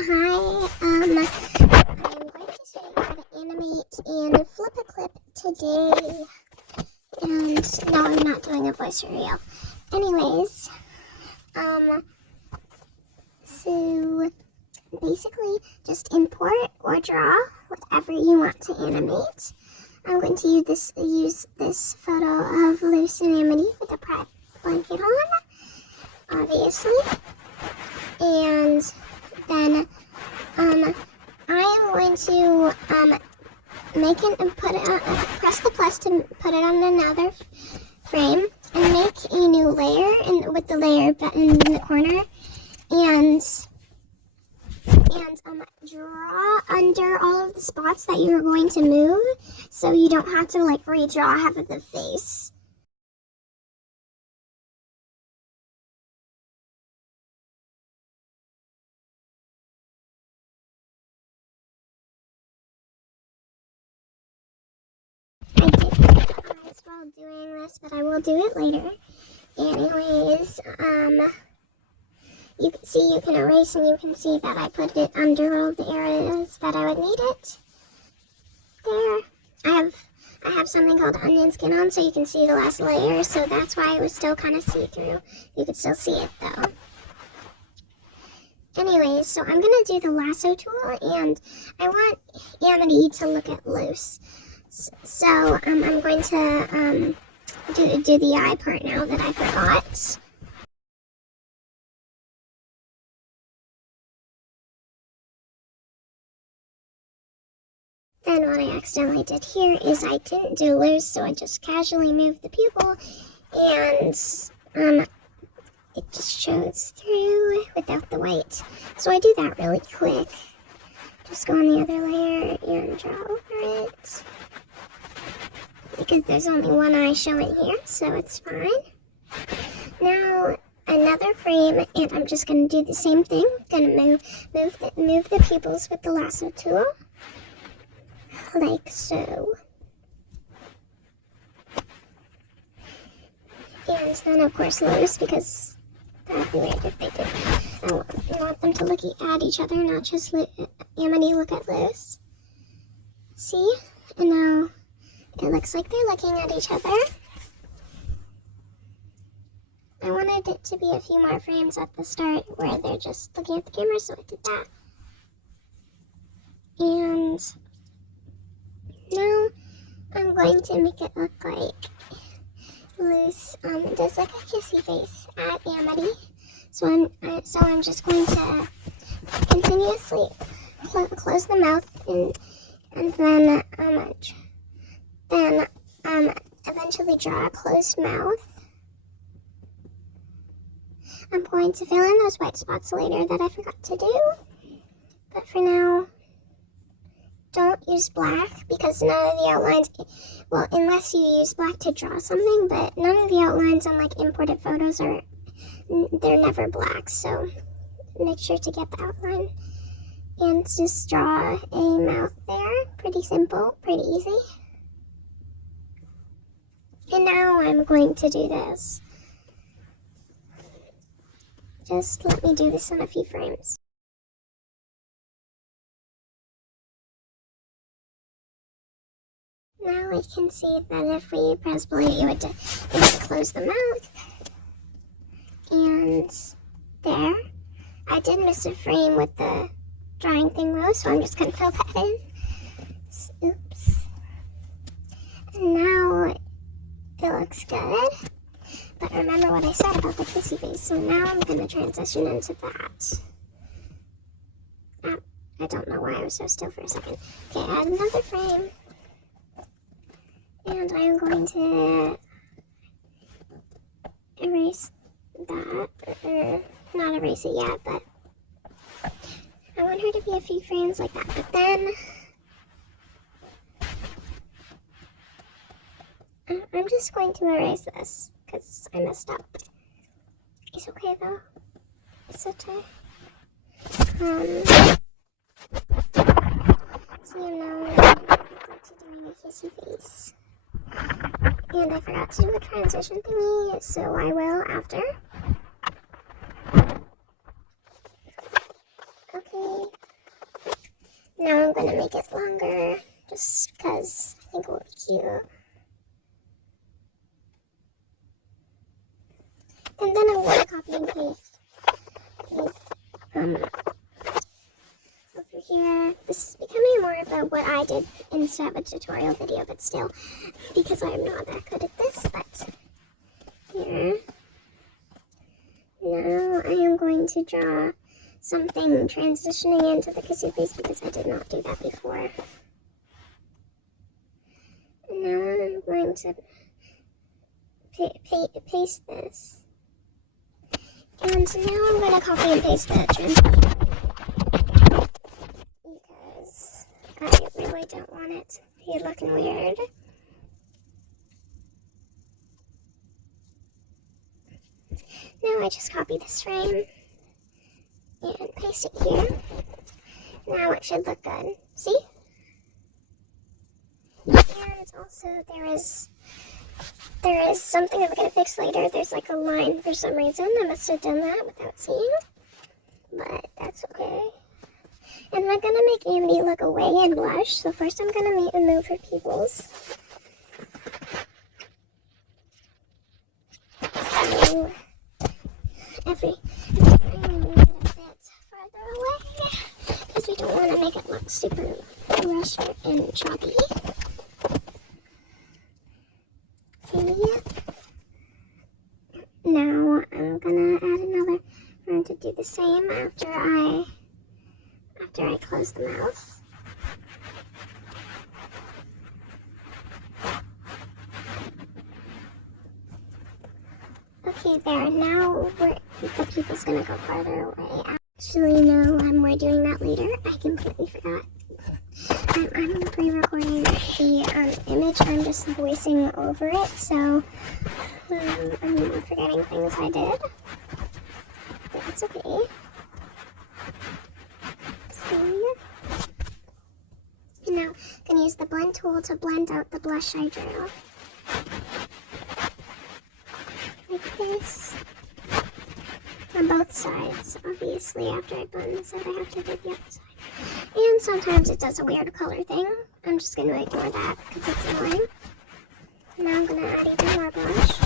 Hi, I'm going to show you how to animate and flip a clip today. And no, I'm not doing a voice reveal. Anyways, so basically just import or draw whatever you want to animate. I'm going to use this photo of Luce and Amity with a prep blanket on, obviously. And then I am going to make it and put it on, press the plus to put it on another frame and make a new layer with the layer button in the corner and draw under all of the spots that you're going to move so you don't have to like redraw half of the face. I did eyes while doing this, but I will do it later. Anyways, you can erase and you can see that I put it under all the areas that I would need it. There. I have something called onion skin on so you can see the last layer, so that's why it was still kind of see-through. You could still see it though. Anyways, so I'm gonna do the lasso tool and I want Amity to look at Luce. So I'm going to do the eye part now that I forgot. Then what I accidentally did here is I didn't do Luce, so I just casually moved the pupil, and it just shows through without the white. So I do that really quick. Just go on the other layer and draw over it. Because there's only one eye showing here, so it's fine. Now another frame, and I'm just gonna do the same thing. Gonna move the pupils with the lasso tool. Like so. And then of course Luce, because that'd be weird if they did. I want them to look at each other, not just Amity look at Luce. See? And now it looks like they're looking at each other. I wanted it to be a few more frames at the start where they're just looking at the camera, so I did that. And now I'm going to make it look like Luce does like a kissy face at Amity. So I'm just going to continuously close the mouth and then eventually draw a closed mouth. I'm going to fill in those white spots later that I forgot to do. But for now, don't use black because none of the outlines, well, unless you use black to draw something, but none of the outlines on like imported photos they're never black, so make sure to get the outline. And just draw a mouth there. Pretty simple, pretty easy. And now I'm going to do this. Just let me do this in a few frames. Now we can see that if we press play, it would close the mouth. And there. I did miss a frame with the drawing thing though, so I'm just going to fill that in. Oops. And now it looks good. But remember what I said about the kissy face, so now I'm going to transition into that. I don't know why I was so still for a second. Okay, add another frame. And I'm going to erase that, or not erase it yet, but I want her to be a few frames like that. But then I'm just going to erase this because I messed up. It's okay though. It's okay. So you know, I'm going to do a kissy face. And I forgot to do a transition thingy, so I will after. Okay, Now I'm going to make it longer, just because I think it will be cute. And then I'm going to copy and paste these over here. This is becoming more of a what I did instead of a tutorial video, but still, because I am not that good at this, but here. Now I am going to draw something transitioning into the Kazoopies because I did not do that before. And now I'm going to paste this. And so now I'm going to copy and paste the transition because I really don't want it to be looking weird. Now I just copy this frame and paste it here. Now it should look good. See? And also there is something I'm going to fix later. There's like a line for some reason. I must have done that without seeing. But that's okay. And I'm going to make Amity look away and blush. So first I'm going to move her pupils. So every time we move it a bit farther away because we don't want to make it look super rushed and choppy. Okay. Now I'm gonna add another one to do the same after I close the mouth. Okay, there. Now the pupil's gonna go farther away. Actually, no, we're doing that later. I completely forgot. I'm pre-recording the image. I'm just voicing over it, so I'm forgetting things I did. But it's okay. See? And now I'm gonna use the blend tool to blend out the blush I drew. Like this. On both sides, obviously. After I blend this out, I have to do the other side. And sometimes it does a weird color thing. I'm just going to ignore that because it's annoying. Now I'm going to add even more blush.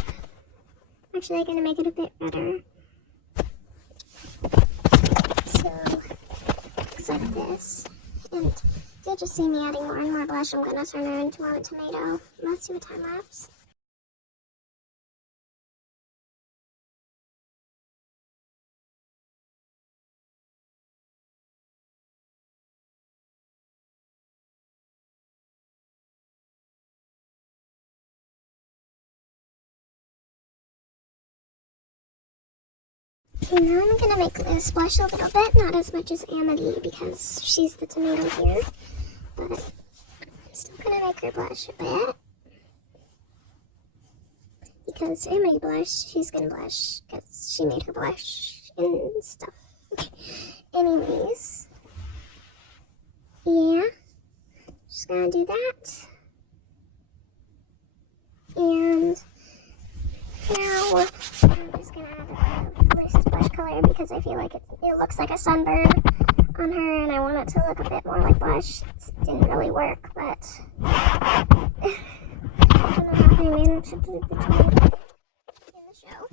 Actually, I'm going to make it a bit redder. So, looks like this. And you'll just see me adding more and more blush. I'm going to turn her into more of a tomato. Let's do a time lapse. Okay, now I'm gonna make this blush a little bit, not as much as Amity because she's the tomato here, but I'm still gonna make her blush a bit. Because Amity blushed, she's gonna blush because she made her blush and stuff. Anyways, yeah, just gonna do that. And now I'm just gonna add Lucy's blush color because I feel like it looks like a sunburn on her and I want it to look a bit more like blush. It didn't really work, but I don't know how I managed to do the tomato in the show.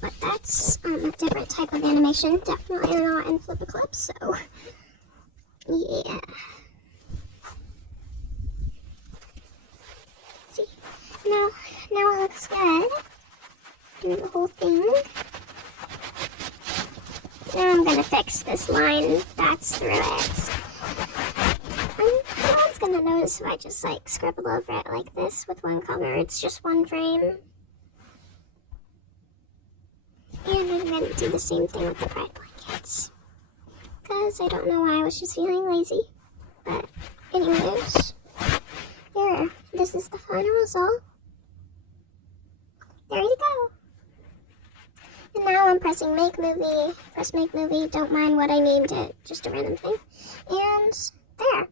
But that's a different type of animation, definitely not in Flip Eclipse, so yeah. See, now it looks good. Do the whole thing. Now I'm gonna fix this line that's through it. No one's gonna notice if I just like scribble over it like this with one color. It's just one frame. And I'm gonna do the same thing with the pride blankets. Because I don't know why I was just feeling lazy. But anyways, here, this is the final result. There you go. And now I'm pressing make movie. Press make movie. Don't mind what I named it. Just a random thing. And there.